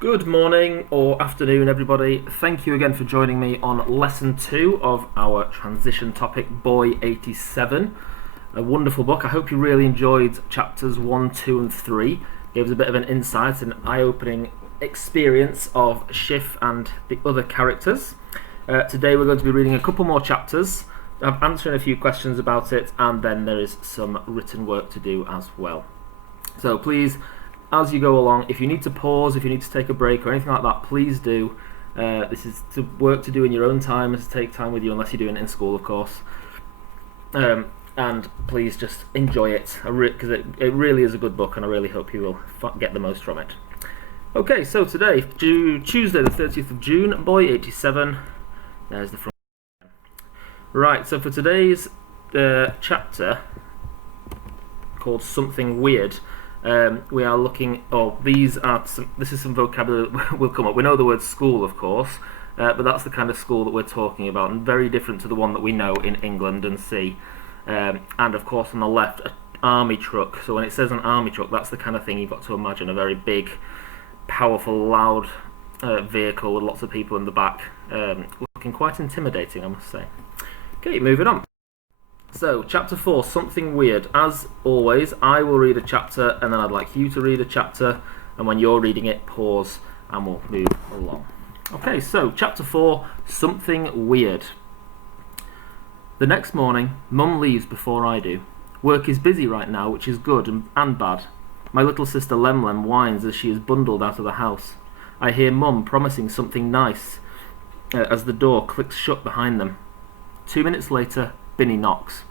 Good morning or afternoon, everybody. Thank you again for joining me on lesson 2 of our transition topic, Boy 87. A wonderful book. I hope you really enjoyed chapters 1, 2 and 3. Gave us a bit of an insight and eye-opening experience of Schiff and the other characters. Today we're going to be reading a couple more chapters. I'm answering a few questions about it, and then there is some written work to do as well. So please, as you go along, if you need to pause, if you need to take a break or anything like that, please do. This is work to do in your own time, is to take time with you, unless you're doing it in school, of course. And please just enjoy it, because it really is a good book, and I really hope you will get the most from it. Okay, so today, Tuesday the 30th of June, Boy 87. There's the front. Right, so for today's chapter, called Something Weird, we are looking. This is some vocabulary that will come up. We know the word school, of course, but that's the kind of school that we're talking about, and very different to the one that we know in England and see. And of course, on the left, an army truck. So when it says an army truck, that's the kind of thing you've got to imagine: a very big, powerful, loud vehicle with lots of people in the back, looking quite intimidating, I must say. Okay, moving on. So, chapter 4, Something Weird. As always, I will read a chapter, and then I'd like you to read a chapter, and when you're reading it, pause, and we'll move along. Okay, so, chapter 4, Something Weird. The next morning, Mum leaves before I do. Work is busy right now, which is good and bad. My little sister Lemlem whines as she is bundled out of the house. I hear Mum promising something nice as the door clicks shut behind them. 2 minutes later, Binny knocks.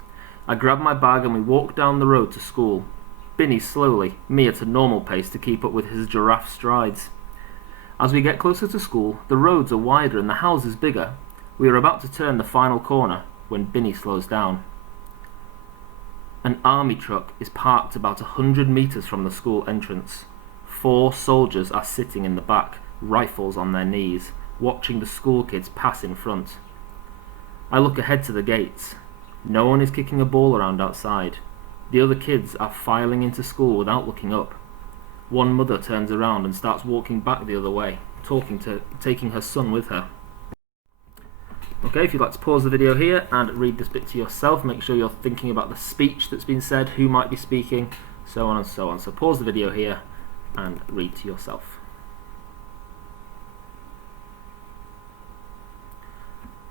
I grab my bag and we walk down the road to school. Binny slowly, me at a normal pace to keep up with his giraffe strides. As we get closer to school, the roads are wider and the houses bigger. We are about to turn the final corner when Binny slows down. An army truck is parked about 100 meters from the school entrance. 4 soldiers are sitting in the back, rifles on their knees, watching the school kids pass in front. I look ahead to the gates. No one is kicking a ball around outside. The other kids are filing into school without looking up. One mother turns around and starts walking back the other way, taking her son with her. Okay, if you'd like to pause the video here and read this bit to yourself, make sure you're thinking about the speech that's been said, who might be speaking, so on and so on. So pause the video here and read to yourself.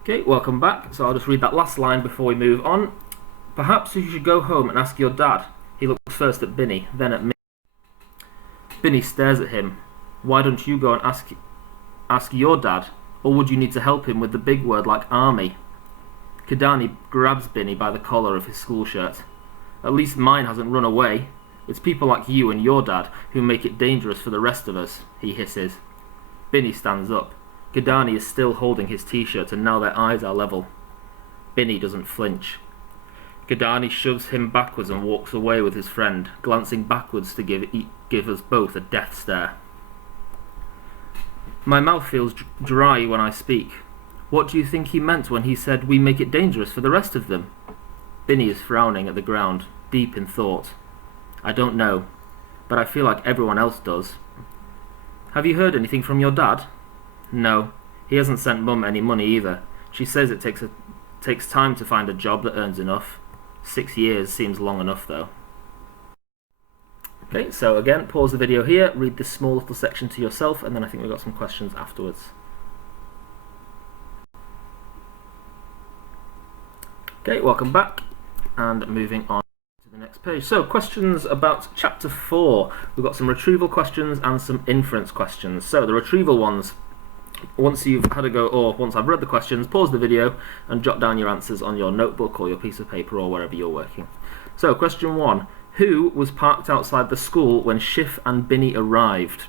Okay, welcome back. So I'll just read that last line before we move on. Perhaps you should go home and ask your dad. He looks first at Binny, then at me. Binny stares at him. Why don't you go and ask your dad? Or would you need to help him with the big word like army? Kidani grabs Binny by the collar of his school shirt. At least mine hasn't run away. It's people like you and your dad who make it dangerous for the rest of us, he hisses. Binny stands up. Kidani is still holding his t-shirt and now their eyes are level. Binny doesn't flinch. Kidani shoves him backwards and walks away with his friend, glancing backwards to give us both a death stare. My mouth feels dry when I speak. What do you think he meant when he said we make it dangerous for the rest of them? Binny is frowning at the ground, deep in thought. I don't know, but I feel like everyone else does. Have you heard anything from your dad? No, he hasn't sent Mum any money either. She says it takes time to find a job that earns enough. 6 years seems long enough though. Okay, so again, pause the video here, read this small little section to yourself, and then I think we've got some questions afterwards. Okay, welcome back, and moving on to the next page. So, questions about chapter 4. We've got some retrieval questions and some inference questions. So, the retrieval ones. Once you've had a go, or once I've read the questions, pause the video and jot down your answers on your notebook or your piece of paper or wherever you're working. So, question 1. Who was parked outside the school when Schiff and Binny arrived?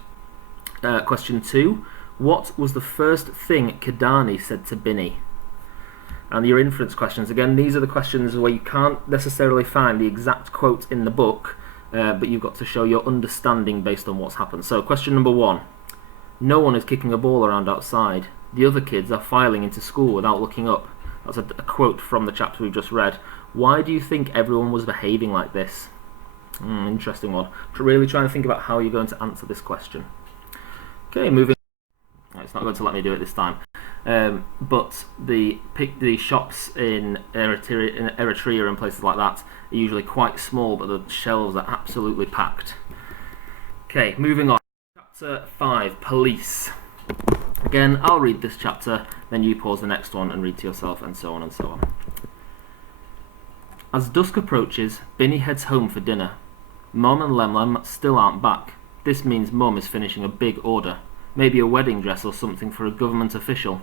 Question 2. What was the first thing Kidani said to Binny? And your inference questions. Again, these are the questions where you can't necessarily find the exact quote in the book, but you've got to show your understanding based on what's happened. So, question number 1. No one is kicking a ball around outside. The other kids are filing into school without looking up. That's a quote from the chapter we've just read. Why do you think everyone was behaving like this? Interesting one. Really trying to think about how you're going to answer this question. Okay, moving. It's not going to let me do it this time. But the shops in Eritrea and places like that are usually quite small, but the shelves are absolutely packed. Okay, moving on. Chapter 5, Police. Again, I'll read this chapter, then you pause the next one and read to yourself, and so on and so on. As dusk approaches, Binny heads home for dinner. Mum and Lemlem still aren't back. This means Mum is finishing a big order. Maybe a wedding dress or something for a government official.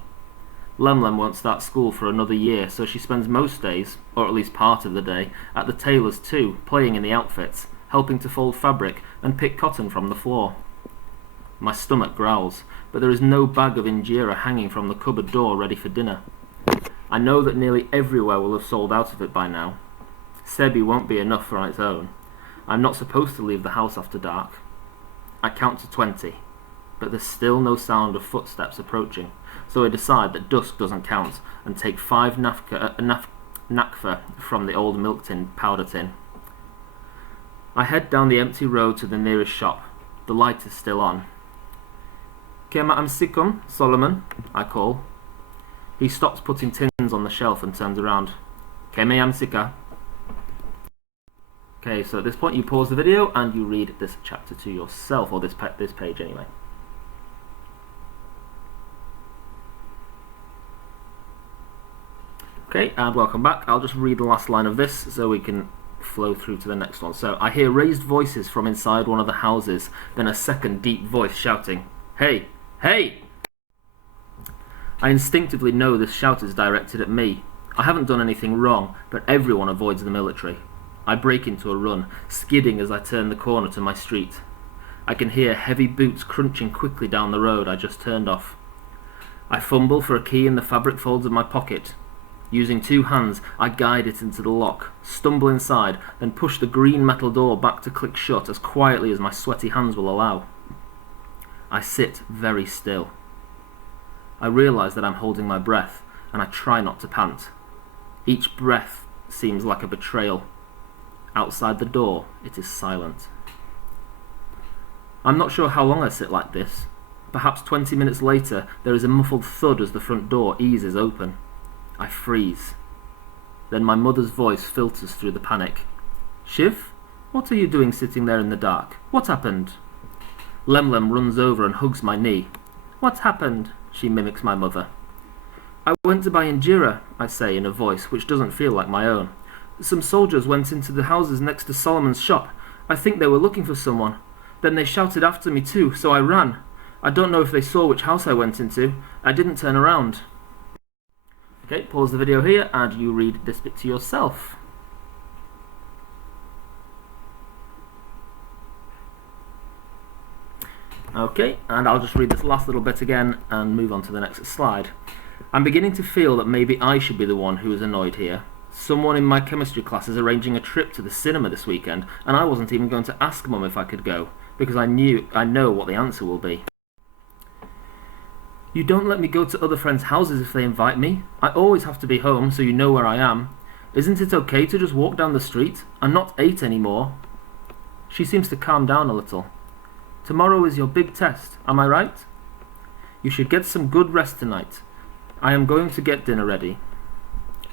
Lemlem won't start school for another year, so she spends most days, or at least part of the day, at the tailor's too, playing in the outfits, helping to fold fabric and pick cotton from the floor. My stomach growls, but there is no bag of injera hanging from the cupboard door ready for dinner. I know that nearly everywhere will have sold out of it by now. Sebi won't be enough for on its own. I'm not supposed to leave the house after dark. I count to 20, but there's still no sound of footsteps approaching, so I decide that dusk doesn't count and take 5 nakfa from the old milk tin powder tin. I head down the empty road to the nearest shop. The light is still on. Kema amsikum, Solomon, I call. He stops putting tins on the shelf and turns around. Keme amsika. Okay, so at this point you pause the video and you read this chapter to yourself, or this page anyway. Okay, and welcome back. I'll just read the last line of this so we can flow through to the next one. So, I hear raised voices from inside one of the houses, then a second deep voice shouting, "Hey! Hey!" I instinctively know this shout is directed at me. I haven't done anything wrong, but everyone avoids the military. I break into a run, skidding as I turn the corner to my street. I can hear heavy boots crunching quickly down the road I just turned off. I fumble for a key in the fabric folds of my pocket. Using 2 hands, I guide it into the lock, stumble inside, then push the green metal door back to click shut as quietly as my sweaty hands will allow. I sit very still. I realise that I'm holding my breath, and I try not to pant. Each breath seems like a betrayal. Outside the door, it is silent. I'm not sure how long I sit like this. Perhaps 20 minutes later, there is a muffled thud as the front door eases open. I freeze. Then my mother's voice filters through the panic. "Shiv, what are you doing sitting there in the dark? What happened?" Lemlem runs over and hugs my knee. "What happened?" she mimics my mother. "I went to buy injera," I say in a voice which doesn't feel like my own. "Some soldiers went into the houses next to Solomon's shop. I think they were looking for someone. Then they shouted after me too, so I ran. I don't know if they saw which house I went into. I didn't turn around." Okay, pause the video here and you read this bit to yourself. Okay, and I'll just read this last little bit again and move on to the next slide. I'm beginning to feel that maybe I should be the one who is annoyed here. Someone in my chemistry class is arranging a trip to the cinema this weekend, and I wasn't even going to ask Mum if I could go, because I know what the answer will be. "You don't let me go to other friends' houses if they invite me. I always have to be home, so you know where I am. Isn't it okay to just walk down the street? I'm not 8 anymore." She seems to calm down a little. "Tomorrow is your big test, am I right? You should get some good rest tonight. I am going to get dinner ready."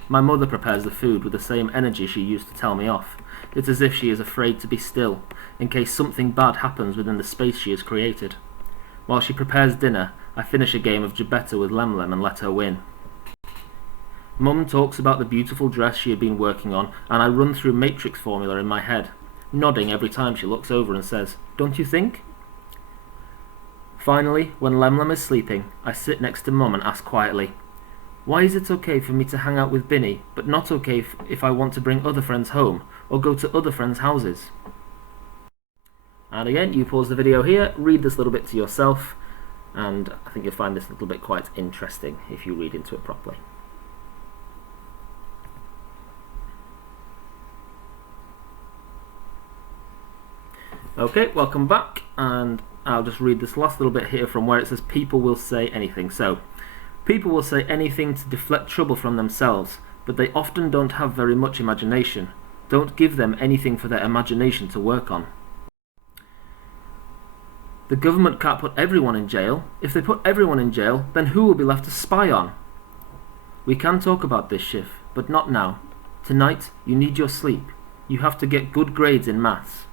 My mother prepares the food with the same energy she used to tell me off. It's as if she is afraid to be still, in case something bad happens within the space she has created. While she prepares dinner, I finish a game of Jabetta with Lemlem and let her win. Mum talks about the beautiful dress she had been working on, and I run through matrix formula in my head, nodding every time she looks over and says, "Don't you think?" Finally, when Lemlem is sleeping, I sit next to Mum and ask quietly, "Why is it okay for me to hang out with Binny, but not okay if I want to bring other friends home, or go to other friends' houses?" And again, you pause the video here, read this little bit to yourself, and I think you'll find this little bit quite interesting if you read into it properly. Okay, welcome back, and I'll just read this last little bit here from where it says people will say anything. So, people will say anything to deflect trouble from themselves, but they often don't have very much imagination. Don't give them anything for their imagination to work on. The government can't put everyone in jail. If they put everyone in jail, then who will be left to spy on? We can talk about this, Shiv, but not now. Tonight, you need your sleep. You have to get good grades in maths.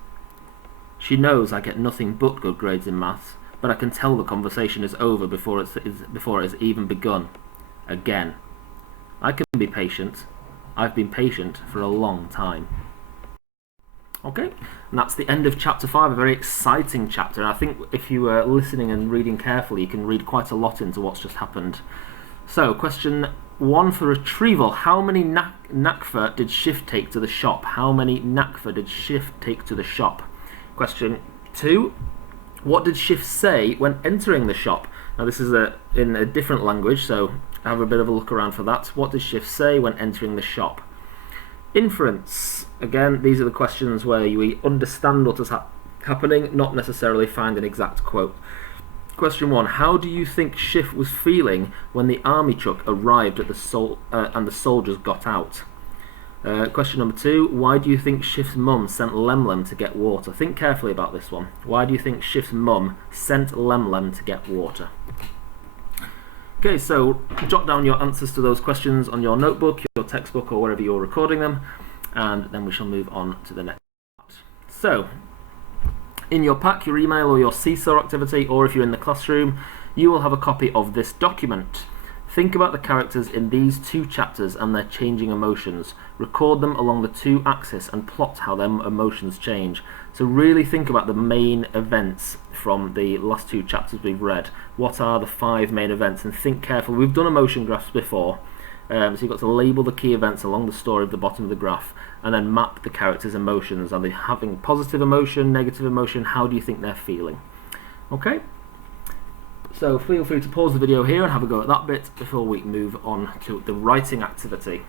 She knows I get nothing but good grades in maths, but I can tell the conversation is over before it has even begun. Again. I can be patient. I've been patient for a long time. Okay, and that's the end of chapter 5, a very exciting chapter. And I think if you were listening and reading carefully, you can read quite a lot into what's just happened. So, question 1 for retrieval. How many nakfa did Shiv take to the shop? How many nakfa did Shiv take to the shop? Question 2. What did Shiv say when entering the shop? Now this is in a different language, so have a bit of a look around for that. What did Shiv say when entering the shop? Inference. Again, these are the questions where we understand what is happening, not necessarily find an exact quote. Question 1. How do you think Shiv was feeling when the army truck arrived at and the soldiers got out? Question number 2. Why do you think Shiv's mum sent Lemlem to get water? Think carefully about this one. Why do you think Shiv's mum sent Lemlem to get water? Okay, so jot down your answers to those questions on your notebook, your textbook, or wherever you're recording them, and then we shall move on to the next part. So, in your pack, your email, or your seesaw activity, or if you're in the classroom, you will have a copy of this document. Think about the characters in these 2 chapters and their changing emotions. Record them along the 2 axes and plot how their emotions change. So really think about the main events from the last 2 chapters we've read. What are the 5 main events? And think carefully. We've done emotion graphs before. So you've got to label the key events along the story at the bottom of the graph and then map the characters' emotions. Are they having positive emotion, negative emotion? How do you think they're feeling? Okay? So feel free to pause the video here and have a go at that bit before we move on to the writing activity.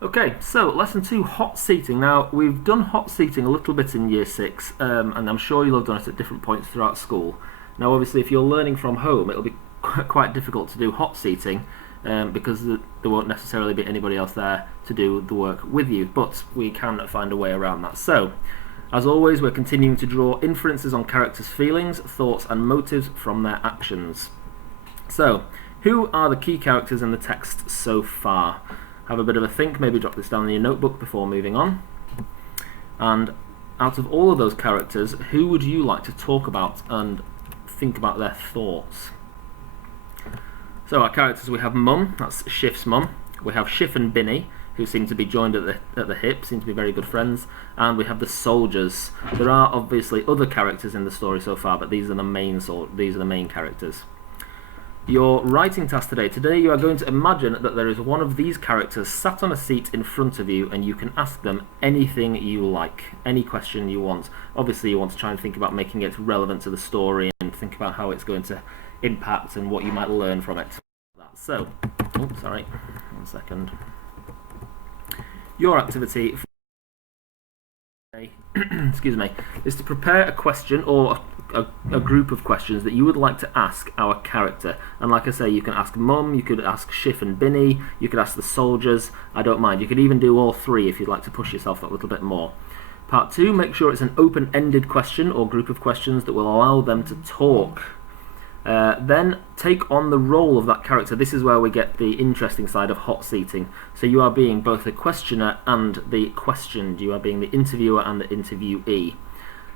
Okay, so lesson 2, hot seating. Now, we've done hot seating a little bit in year 6, and I'm sure you'll have done it at different points throughout school. Now, obviously, if you're learning from home, it'll be quite difficult to do hot seating because there won't necessarily be anybody else there to do the work with you, but we can find a way around that. So, as always, we're continuing to draw inferences on characters' feelings, thoughts, and motives from their actions. So, who are the key characters in the text so far? Have a bit of a think, maybe drop this down in your notebook before moving on. And out of all of those characters, who would you like to talk about and think about their thoughts? So our characters, we have Mum, that's Shiv's mum. We have Shiv and Binny, who seem to be joined at the hip, seem to be very good friends. And we have the soldiers. There are obviously other characters in the story so far, but these are the main characters. Your writing task today. Today you are going to imagine that there is one of these characters sat on a seat in front of you and you can ask them anything you like, any question you want. Obviously you want to try and think about making it relevant to the story and think about how it's going to impact and what you might learn from it. So, sorry, 1 second. Your activity excuse me, is to prepare a question or a group of questions that you would like to ask our character. And like I say, you can ask Mum, you could ask Shiv and Binny, you could ask the soldiers, I don't mind. You could even do all 3 if you'd like to push yourself that little bit more. Part 2, make sure it's an open-ended question or group of questions that will allow them to talk. Then take on the role of that character. This is where we get the interesting side of hot seating. So you are being both the questioner and the questioned. You are being the interviewer and the interviewee.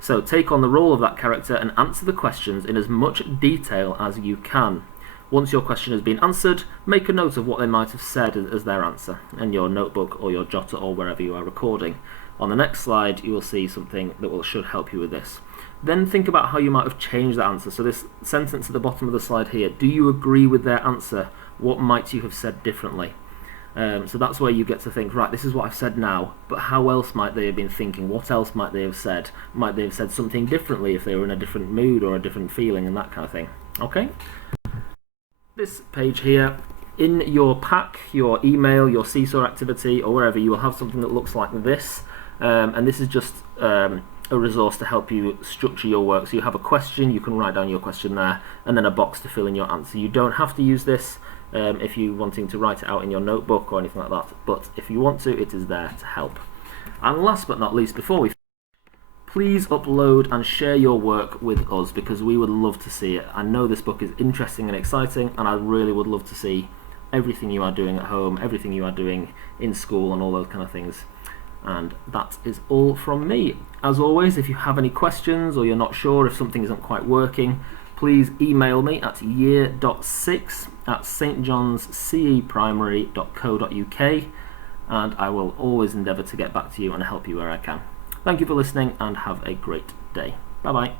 So take on the role of that character and answer the questions in as much detail as you can. Once your question has been answered, make a note of what they might have said as their answer in your notebook or your jotter or wherever you are recording. On the next slide you will see something that should help you with this. Then think about how you might have changed that answer. So this sentence at the bottom of the slide here, do you agree with their answer? What might you have said differently? So that's where you get to think, right, this is what I've said now, but how else might they have been thinking? What else might they have said? Might they have said something differently if they were in a different mood or a different feeling and that kind of thing? Okay? This page here, in your pack, your email, your seesaw activity, or wherever, you will have something that looks like this. And this is just a resource to help you structure your work. So you have a question, you can write down your question there, and then a box to fill in your answer. You don't have to use this if you're wanting to write it out in your notebook or anything like that, but if you want to, it is there to help. And last but not least, before we please upload and share your work with us, because we would love to see it. I know this book is interesting and exciting, and I really would love to see everything you are doing at home, everything you are doing in school, and all those kind of things. And that is all from me. As always, if you have any questions or you're not sure if something isn't quite working, please email me at year.6@stjohnsceprimary.co.uk, and I will always endeavour to get back to you and help you where I can. Thank you for listening, and have a great day. Bye bye.